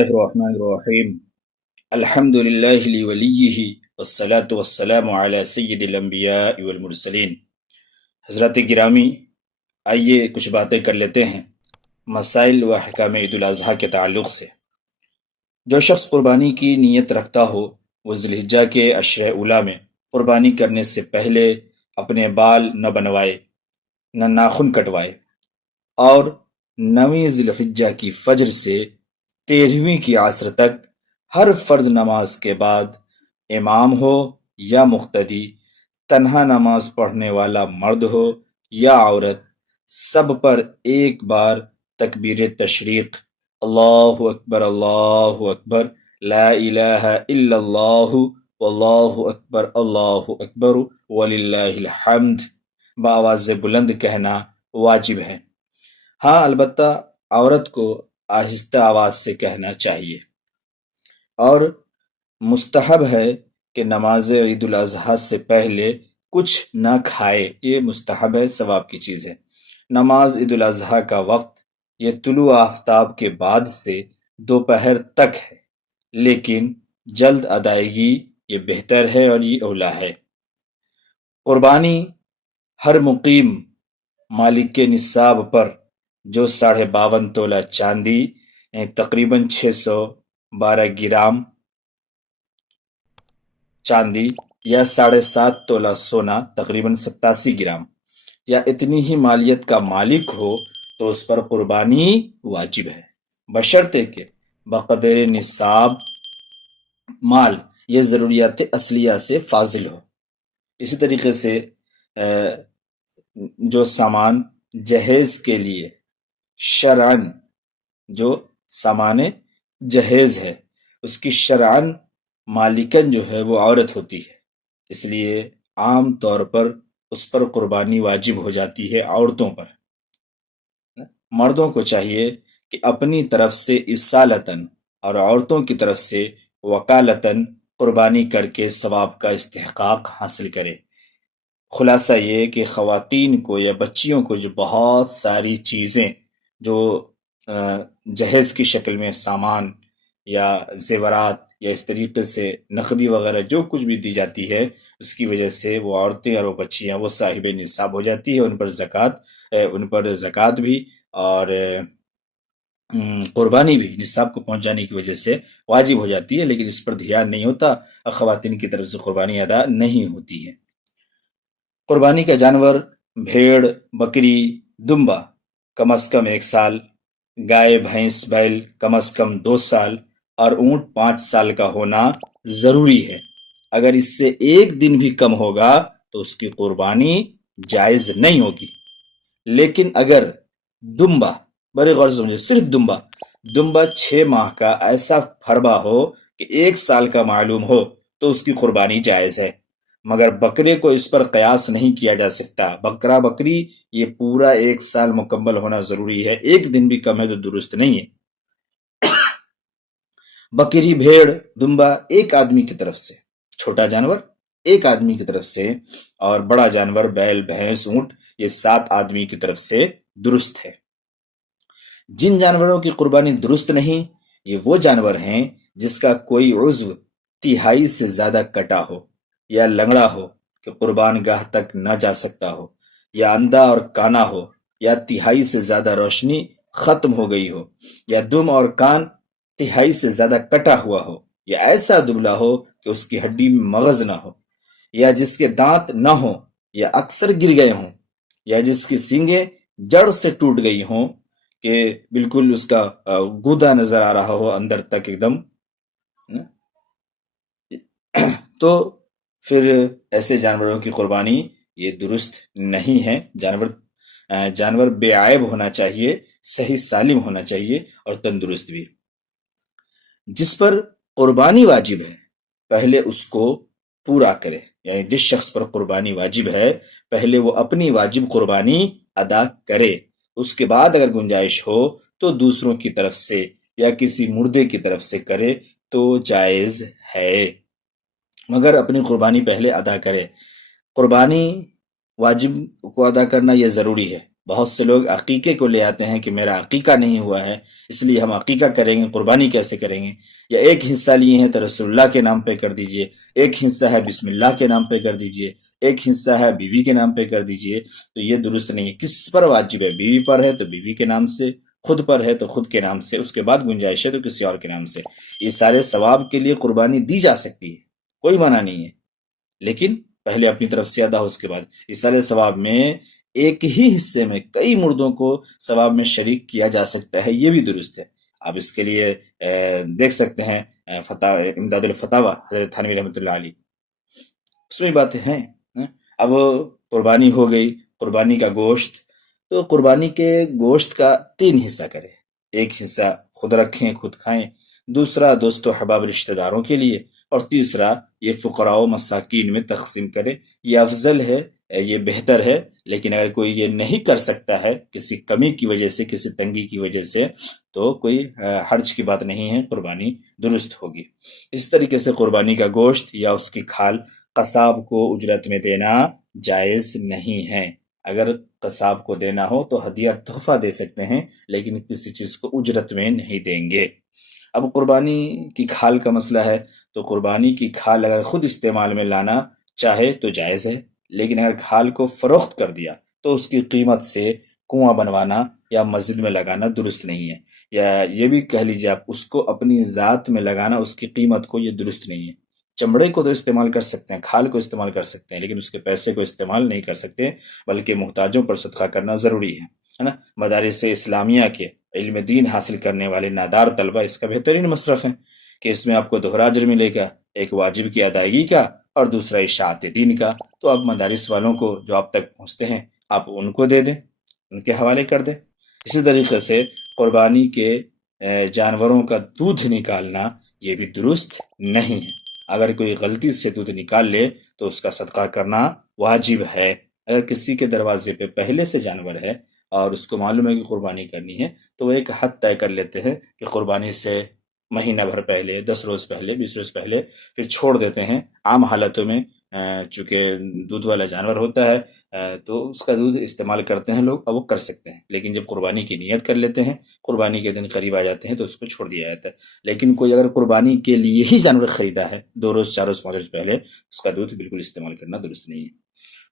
اللہ الرحمن الرحیم الحمد للہ ولیہ والصلاة والسلام علی سید الانبیاء والمرسلین۔ حضرات گرامی، آئیے کچھ باتیں کر لیتے ہیں مسائل و احکام عید الاضحیٰ کے تعلق سے۔ جو شخص قربانی کی نیت رکھتا ہو وہ ذی الحجہ کے عشر اولیٰ میں قربانی کرنے سے پہلے اپنے بال نہ بنوائے، نہ ناخن کٹوائے، اور 9 ذی الحجہ کی فجر سے 13ویں کی عصر تک ہر فرض نماز کے بعد امام ہو یا مقتدی، تنہا نماز پڑھنے والا مرد ہو یا عورت، سب پر ایک بار تکبیر تشریق اللہ اکبر لا الہ الا اللہ واللہ اکبر وللہ الحمد بآواز بلند کہنا واجب ہے۔ ہاں، البتہ عورت کو آہستہ آواز سے کہنا چاہیے، اور مستحب ہے کہ نماز عید الاضحیٰ سے پہلے کچھ نہ کھائے۔ یہ مستحب ہے، ثواب کی چیز ہے۔ نماز عید الاضحیٰ کا وقت یہ طلوع آفتاب کے بعد سے دوپہر تک ہے، لیکن جلد ادائیگی یہ بہتر ہے اور یہ اولیٰ ہے۔ قربانی ہر مقیم مالک کے نصاب پر جو 52.5 تولہ چاندی تقریباً 612 گرام چاندی یا 7.5 تولہ سونا تقریباً 87 گرام یا اتنی ہی مالیت کا مالک ہو تو اس پر قربانی واجب ہے، بشرطے کہ بقدر نصاب مال یہ ضروریات اصلیہ سے فاضل ہو۔ اسی طریقے سے جو سامان جہیز کے لیے شرعاً جو سامان جہیز ہے اس کی شرعاً مالکن جو ہے وہ عورت ہوتی ہے، اس لیے عام طور پر اس پر قربانی واجب ہو جاتی ہے عورتوں پر۔ مردوں کو چاہیے کہ اپنی طرف سے اصالتاً اور عورتوں کی طرف سے وکالتاً قربانی کر کے ثواب کا استحقاق حاصل کرے۔ خلاصہ یہ کہ خواتین کو یا بچیوں کو جو بہت ساری چیزیں جو جہیز کی شکل میں سامان یا زیورات یا اس طریقے سے نقدی وغیرہ جو کچھ بھی دی جاتی ہے، اس کی وجہ سے وہ عورتیں اور وہ بچیاں وہ صاحب نصاب ہو جاتی ہے، ان پر زکوٰۃ بھی اور قربانی بھی نصاب کو پہنچ جانے کی وجہ سے واجب ہو جاتی ہے، لیکن اس پر دھیان نہیں ہوتا اور خواتین کی طرف سے قربانی ادا نہیں ہوتی ہے۔ قربانی کا جانور بھیڑ، بکری، دمبا کم از کم 1 سال، گائے، بھینس، بیل کم از کم 2 سال اور اونٹ 5 سال کا ہونا ضروری ہے۔ اگر اس سے 1 دن بھی کم ہوگا تو اس کی قربانی جائز نہیں ہوگی۔ لیکن اگر دمبا، بڑے غور سے سمجھے، صرف دمبا 6 ماہ کا ایسا پھربا ہو کہ 1 سال کا معلوم ہو تو اس کی قربانی جائز ہے، مگر بکرے کو اس پر قیاس نہیں کیا جا سکتا۔ بکری یہ پورا 1 سال مکمل ہونا ضروری ہے، 1 دن بھی کم ہے تو درست نہیں ہے۔ بکری، بھیڑ، دمبا ایک آدمی کی طرف سے، چھوٹا جانور ایک آدمی کی طرف سے، اور بڑا جانور بیل، بھینس، اونٹ یہ 7 آدمی کی طرف سے درست ہے۔ جن جانوروں کی قربانی درست نہیں، یہ وہ جانور ہیں جس کا کوئی عضو 1/3 سے زیادہ کٹا ہو، یا لنگڑا ہو کہ قربان گاہ تک نہ جا سکتا ہو، یا اندھا اور کانا ہو، یا 1/3 سے زیادہ روشنی ختم ہو گئی ہو، یا دم اور کان 1/3 سے زیادہ کٹا ہوا ہو، یا ایسا دبلا ہو کہ اس کی ہڈی میں مغز نہ ہو، یا جس کے دانت نہ ہوں یا اکثر گر گئے ہوں، یا جس کی سینگیں جڑ سے ٹوٹ گئی ہوں کہ بالکل اس کا گودا نظر آ رہا ہو اندر تک ایک دم، تو پھر ایسے جانوروں کی قربانی یہ درست نہیں ہے۔ جانور بے عیب ہونا چاہیے، صحیح سالم ہونا چاہیے اور تندرست بھی۔ جس پر قربانی واجب ہے پہلے اس کو پورا کرے، یعنی جس شخص پر قربانی واجب ہے پہلے وہ اپنی واجب قربانی ادا کرے، اس کے بعد اگر گنجائش ہو تو دوسروں کی طرف سے یا کسی مردے کی طرف سے کرے تو جائز ہے، مگر اپنی قربانی پہلے ادا کرے۔ قربانی واجب کو ادا کرنا یہ ضروری ہے، بہت سے لوگ عقیقے کو لے آتے ہیں کہ میرا عقیقہ نہیں ہوا ہے اس لیے ہم عقیقہ کریں گے، قربانی کیسے کریں گے؟ یا ایک حصہ لیے ہیں تو رسول اللہ کے نام پہ کر دیجئے، ایک حصہ ہے بسم اللہ کے نام پہ کر دیجئے، ایک حصہ ہے بیوی کے نام پہ کر دیجئے، تو یہ درست نہیں ہے۔ کس پر واجب ہے؟ بیوی پر ہے تو بیوی کے نام سے، خود پر ہے تو خود کے نام سے، اس کے بعد گنجائش ہے تو کسی اور کے نام سے۔ یہ سارے ثواب کے لیے قربانی دی جا سکتی ہے، کوئی منع نہیں ہے، لیکن پہلے اپنی طرف سے ادا ہو، اس کے بعد اس سارے ثواب میں ایک ہی حصے میں کئی مردوں کو ثواب میں شریک کیا جا سکتا ہے، یہ بھی درست ہے۔ آپ اس کے لیے دیکھ سکتے ہیں امداد الفتاوی حضرت تھانوی رحمۃ اللہ علیہ، اس میں باتیں ہیں۔ اب قربانی ہو گئی، قربانی کا گوشت، تو قربانی کے گوشت کا 3 حصہ کرے، ایک حصہ خود رکھیں خود کھائیں، دوسرا دوست و احباب رشتہ داروں کے لیے، اور تیسرا یہ فقراء و مساکین میں تقسیم کرے۔ یہ افضل ہے، یہ بہتر ہے، لیکن اگر کوئی یہ نہیں کر سکتا ہے کسی کمی کی وجہ سے، کسی تنگی کی وجہ سے، تو کوئی حرج کی بات نہیں ہے، قربانی درست ہوگی۔ اس طریقے سے قربانی کا گوشت یا اس کی کھال قصاب کو اجرت میں دینا جائز نہیں ہے۔ اگر قصاب کو دینا ہو تو ہدیہ تحفہ دے سکتے ہیں، لیکن کسی چیز کو اجرت میں نہیں دیں گے۔ اب قربانی کی کھال کا مسئلہ ہے، تو قربانی کی کھال اگر خود استعمال میں لانا چاہے تو جائز ہے، لیکن اگر کھال کو فروخت کر دیا تو اس کی قیمت سے کنواں بنوانا یا مسجد میں لگانا درست نہیں ہے، یا یہ بھی کہہ لیجیے آپ اس کو اپنی ذات میں لگانا، اس کی قیمت کو، یہ درست نہیں ہے۔ چمڑے کو تو استعمال کر سکتے ہیں، کھال کو استعمال کر سکتے ہیں، لیکن اس کے پیسے کو استعمال نہیں کر سکتے، بلکہ محتاجوں پر صدقہ کرنا ضروری ہے نا۔ مدارس اسلامیہ کے علم دین حاصل کرنے والے نادار طلبہ اس کا بہترین مصرف ہیں کہ اس میں آپ کو دوہرا اجر ملے گا، ایک واجب کی ادائیگی کا اور دوسرا اشاعت دین کا۔ تو آپ مدارس والوں کو جو آپ تک پہنچتے ہیں آپ ان کو دے دیں، ان کے حوالے کر دیں۔ اسی طریقے سے قربانی کے جانوروں کا دودھ نکالنا یہ بھی درست نہیں ہے۔ اگر کوئی غلطی سے دودھ نکال لے تو اس کا صدقہ کرنا واجب ہے۔ اگر کسی کے دروازے پہ پہلے سے جانور ہے اور اس کو معلوم ہے کہ قربانی کرنی ہے، تو وہ ایک حد طے کر لیتے ہیں کہ قربانی سے مہینہ بھر پہلے، 10 روز پہلے، 20 روز پہلے پھر چھوڑ دیتے ہیں۔ عام حالتوں میں چونکہ دودھ والا جانور ہوتا ہے تو اس کا دودھ استعمال کرتے ہیں لوگ، اور وہ کر سکتے ہیں، لیکن جب قربانی کی نیت کر لیتے ہیں، قربانی کے دن قریب آ جاتے ہیں، تو اس کو چھوڑ دیا جاتا ہے۔ لیکن کوئی اگر قربانی کے لیے ہی جانور خریدا ہے 2 روز 4 روز 5 روز پہلے، اس کا دودھ بالکل استعمال کرنا درست نہیں ہے۔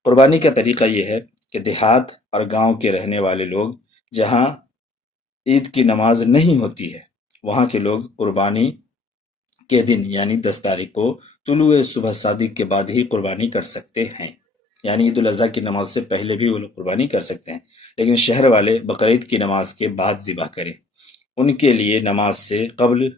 قربانی کا طریقہ یہ ہے کہ دیہات اور گاؤں کے رہنے والے لوگ جہاں عید کی نماز نہیں ہوتی ہے، وہاں کے لوگ قربانی کے دن یعنی 10 تاریخ کو طلوع صبح صادق کے بعد ہی قربانی کر سکتے ہیں، یعنی عید الاضحیٰ کی نماز سے پہلے بھی وہ لوگ قربانی کر سکتے ہیں، لیکن شہر والے بقرعید کی نماز کے بعد ذبح کریں۔ ان کے لیے نماز سے قبل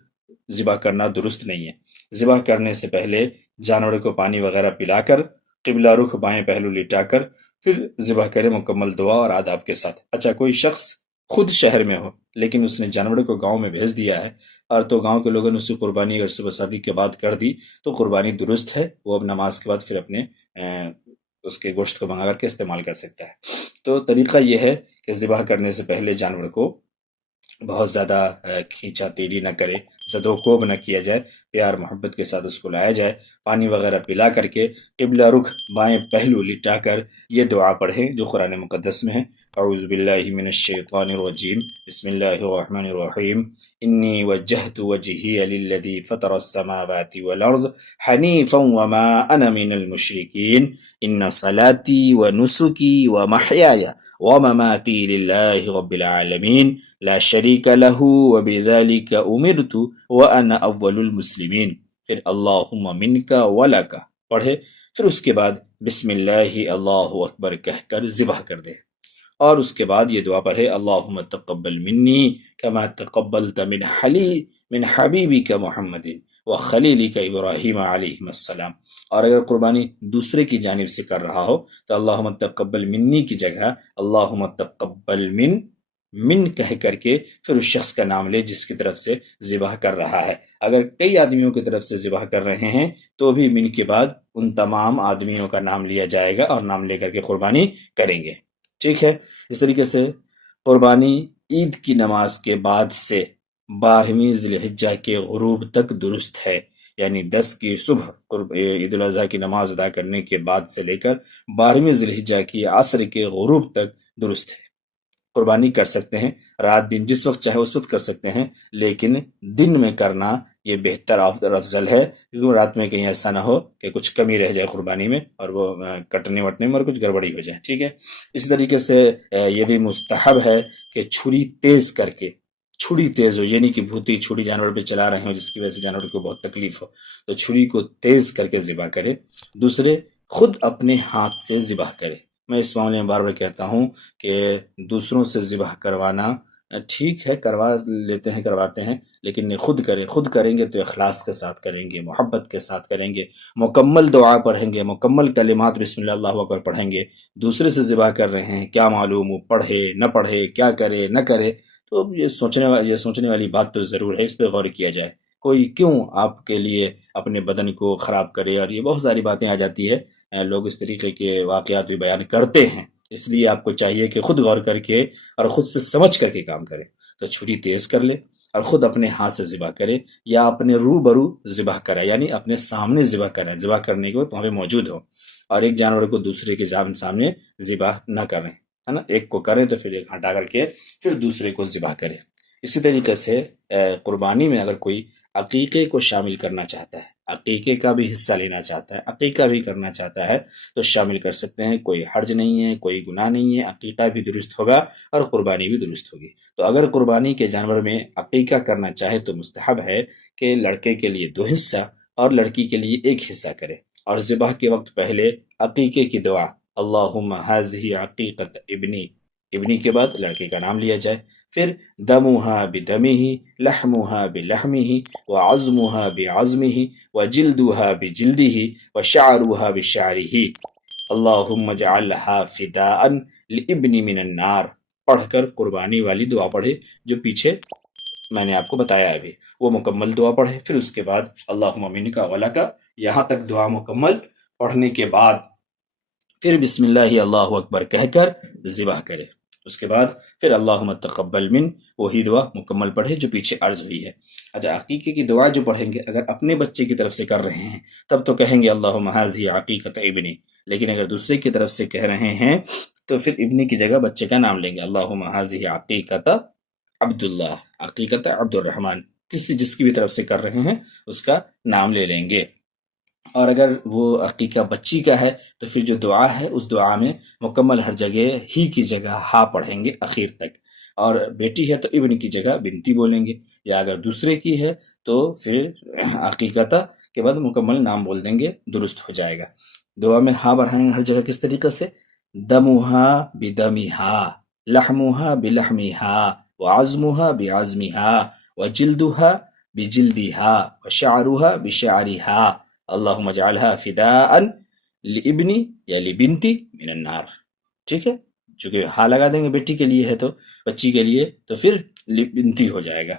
ذبح کرنا درست نہیں ہے۔ ذبح کرنے سے پہلے جانور کو پانی وغیرہ پلا کر، قبلہ رخ بائیں پہلو لٹا کر پھر ذبح کرے، مکمل دعا اور آداب کے ساتھ۔ اچھا، کوئی شخص خود شہر میں ہو لیکن اس نے جانور کو گاؤں میں بھیج دیا ہے، اور تو گاؤں کے لوگوں نے اسی قربانی اگر صبح صادق کے بعد کر دی تو قربانی درست ہے، وہ اب نماز کے بعد پھر اپنے اس کے گوشت کو منگا کر کے استعمال کر سکتا ہے۔ تو طریقہ یہ ہے کہ ذبح کرنے سے پہلے جانور کو بہت زیادہ کھینچا تیری نہ کرے، زد و کوب نہ کیا جائے، پیار محبت کے ساتھ اس کو لایا جائے، پانی وغیرہ پلا کر کے قبلہ رخ بائیں پہلو لٹا کر یہ دعا پڑھیں جو قرآن مقدس میں ہے۔ اعوذ باللہ من الشیطان الرجیم، بسم اللہ الرحمن الرحیم، انی وجہت وجہی للذی فطر السماوات والارض حنیفا وما انا من المشرکین، ان صلاتی ونسکی ومحیای ومماتی للہ رب العالمین لا شریک لہ وبذالک امرت وانا اول المسلمین۔ پھر اللہم منک ولک پڑھے، پھر اس کے بعد بسم اللہ اللہ اکبر کہہ کر ذبح کر دے، اور اس کے بعد یہ دعا پڑھے، اللہم تقبل منی کما تقبلت من حبیبک محمد وخلیلک ابراہیم علیہ السلام۔ اور اگر قربانی دوسرے کی جانب سے کر رہا ہو تو اللہم تقبل منی کی جگہ اللہم تقبل من کہہ کر کے پھر اس شخص کا نام لے جس کی طرف سے ذبح کر رہا ہے۔ اگر کئی آدمیوں کی طرف سے ذبح کر رہے ہیں تو بھی من کے بعد ان تمام آدمیوں کا نام لیا جائے گا اور نام لے کر کے قربانی کریں گے، ٹھیک ہے۔ اس طریقے سے قربانی عید کی نماز کے بعد سے 12ویں ذی الحجہ کے غروب تک درست ہے، یعنی 10 کی صبح عید الاضحیٰ کی نماز ادا کرنے کے بعد سے لے کر 12ویں ذی الحجہ کی عصر کے غروب تک درست ہے۔ قربانی کر سکتے ہیں، رات دن جس وقت چاہے اس وقت کر سکتے ہیں، لیکن دن میں کرنا یہ بہتر افضل ہے، کیونکہ رات میں کہیں ایسا نہ ہو کہ کچھ کمی رہ جائے قربانی میں اور وہ کٹنے وٹنے میں اور کچھ گڑبڑی ہو جائے، ٹھیک ہے۔ اس طریقے سے یہ بھی مستحب ہے کہ چھری تیز کر کے، چھری تیز ہو، یعنی کہ بھوتی چھری جانور پہ چلا رہے ہوں جس کی وجہ سے جانور کو بہت تکلیف ہو، تو چھری کو تیز کر کے ذبح کرے۔ دوسرے، خود اپنے ہاتھ سے ذبح کرے۔ میں اس معاملے میں بار بار کہتا ہوں کہ دوسروں سے ذبح کروانا ٹھیک ہے، کروا لیتے ہیں، کرواتے ہیں، لیکن خود کریں، خود کریں گے تو اخلاص کے ساتھ کریں گے، محبت کے ساتھ کریں گے، مکمل دعا پڑھیں گے، مکمل کلمات بسم اللہ اللہ اکبر پڑھیں گے۔ دوسرے سے ذبح کر رہے ہیں، کیا معلوم وہ پڑھے نہ پڑھے، کیا کرے نہ کرے، تو یہ سوچنے والی بات تو ضرور ہے، اس پہ غور کیا جائے۔ کوئی کیوں آپ کے لیے اپنے بدن کو خراب کرے، اور یہ بہت ساری باتیں آ جاتی ہے، لوگ اس طریقے کے واقعات بھی بیان کرتے ہیں، اس لیے آپ کو چاہیے کہ خود غور کر کے اور خود سے سمجھ کر کے کام کرے۔ تو چھری تیز کر لے اور خود اپنے ہاتھ سے ذبح کرے، یا اپنے روبرو ذبح کرے، یعنی اپنے سامنے ذبح کرے، ذبح کرنے کے وقت وہاں پہ موجود ہو، اور ایک جانور کو دوسرے کے سامنے ذبح نہ کریں، ہے نا، ایک کو کریں تو پھر ایک ہٹا کر کے پھر دوسرے کو ذبح کرے۔ اسی طریقے سے قربانی میں اگر کوئی عقیقے کو شامل کرنا چاہتا ہے، عقیقے کا بھی حصہ لینا چاہتا ہے، عقیقہ بھی کرنا چاہتا ہے، تو شامل کر سکتے ہیں، کوئی حرج نہیں ہے، کوئی گناہ نہیں ہے، عقیقہ بھی درست ہوگا اور قربانی بھی درست ہوگی۔ تو اگر قربانی کے جانور میں عقیقہ کرنا چاہے تو مستحب ہے کہ لڑکے کے لیے 2 حصہ اور لڑکی کے لیے 1 حصہ کرے، اور ذبح کے وقت پہلے عقیقے کی دعا اللہم ھذہ عقیقۃ ابنی، ابنی کے بعد لڑکے کا نام لیا جائے، پھر دمہا بدمہ، لحمہا بلحمہ، وعظمہا بعظمہ، وجلدہا بجلدہ، وشعرہا بشعرہ، اللہم اجعلہا فداء لابن من النار، پڑھ کر قربانی والی دعا پڑھے جو پیچھے میں نے آپ کو بتایا ابھی، وہ مکمل دعا پڑھے، پھر اس کے بعد اللہم منک ولک، یہاں تک دعا مکمل پڑھنے کے بعد پھر بسم اللہ اللہ اکبر کہہ کر ذبح کرے۔ اس کے بعد پھر اللہم تقبل من، وہی دعا مکمل پڑھے جو پیچھے عرض ہوئی ہے۔ اچھا، عقیقے کی دعا جو پڑھیں گے، اگر اپنے بچے کی طرف سے کر رہے ہیں تب تو کہیں گے اللہم ھذہ عقیقۃ ابنی، لیکن اگر دوسرے کی طرف سے کہہ رہے ہیں تو پھر ابنی کی جگہ بچے کا نام لیں گے، اللہم ھذہ عقیقۃ عبداللہ، عقیقۃ عبد الرحمن، جس کی بھی طرف سے کر رہے ہیں اس کا نام لے لیں گے۔ اور اگر وہ عقیقہ بچی کا ہے تو پھر جو دعا ہے اس دعا میں مکمل ہر جگہ ہی کی جگہ ہا پڑھیں گے اخیر تک، اور بیٹی ہے تو ابن کی جگہ بنتی بولیں گے، یا اگر دوسرے کی ہے تو پھر عقیقتہ کے بعد مکمل نام بول دیں گے، درست ہو جائے گا۔ دعا میں ہا بڑھائیں گے ہر جگہ، کس طریقے سے؟ دمہا بدمہا، لحمہا بلحمہا، وعظمہا بعظمہا، وجلدہا بجلدہا، وشعرہا بشعرہا، اللہم اجعلہا فداء لابنی یا لبنتی من النار، ٹھیک ہے، چونکہ ہا لگا دیں گے بیٹی کے لیے ہے تو، بچی کے لیے تو پھر لبنتی ہو جائے گا۔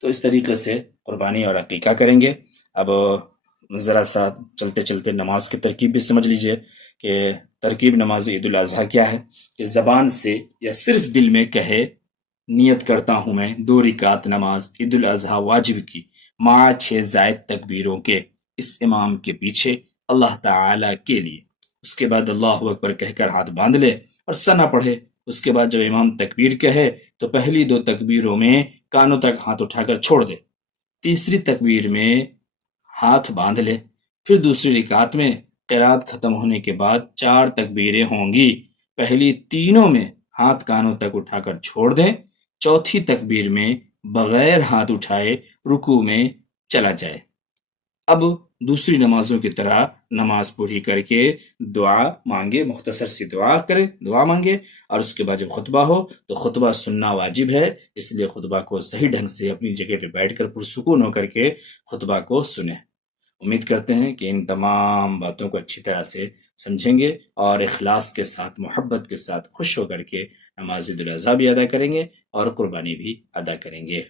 تو اس طریقے سے قربانی اور عقیقہ کریں گے۔ اب ذرا سا چلتے چلتے نماز کی ترکیب بھی سمجھ لیجئے کہ ترکیب نماز عید الاضحیٰ کیا ہے، کہ زبان سے یا صرف دل میں کہے نیت کرتا ہوں میں 2 رکعت نماز عید الاضحیٰ واجب کی مع 6 زائد تکبیروں کے، اس امام کے پیچھے اللہ تعالی کے لیے۔ اس کے بعد اللہ اکبر کہہ کر ہاتھ باندھ لے اور ثنا پڑھے۔ اس کے بعد جب امام تکبیر کہے تو پہلی 2 تکبیروں میں کانوں تک ہاتھ اٹھا کر چھوڑ دے، تیسری تکبیر میں ہاتھ باندھ لے، پھر دوسری رکعت میں قرات ختم ہونے کے بعد 4 تکبیریں ہوں گی، پہلی تینوں میں ہاتھ کانوں تک اٹھا کر چھوڑ دیں، چوتھی تکبیر میں بغیر ہاتھ اٹھائے رکوع میں چلا جائے۔ اب دوسری نمازوں کی طرح نماز پوری کر کے دعا مانگے، مختصر سی دعا کرے، دعا مانگے، اور اس کے بعد جب خطبہ ہو تو خطبہ سننا واجب ہے، اس لیے خطبہ کو صحیح ڈھنگ سے اپنی جگہ پہ بیٹھ کر پرسکون ہو کر کے خطبہ کو سنیں۔ امید کرتے ہیں کہ ان تمام باتوں کو اچھی طرح سے سمجھیں گے اور اخلاص کے ساتھ، محبت کے ساتھ، خوش ہو کر کے نماز عید الاضحیٰ بھی ادا کریں گے اور قربانی بھی ادا کریں گے۔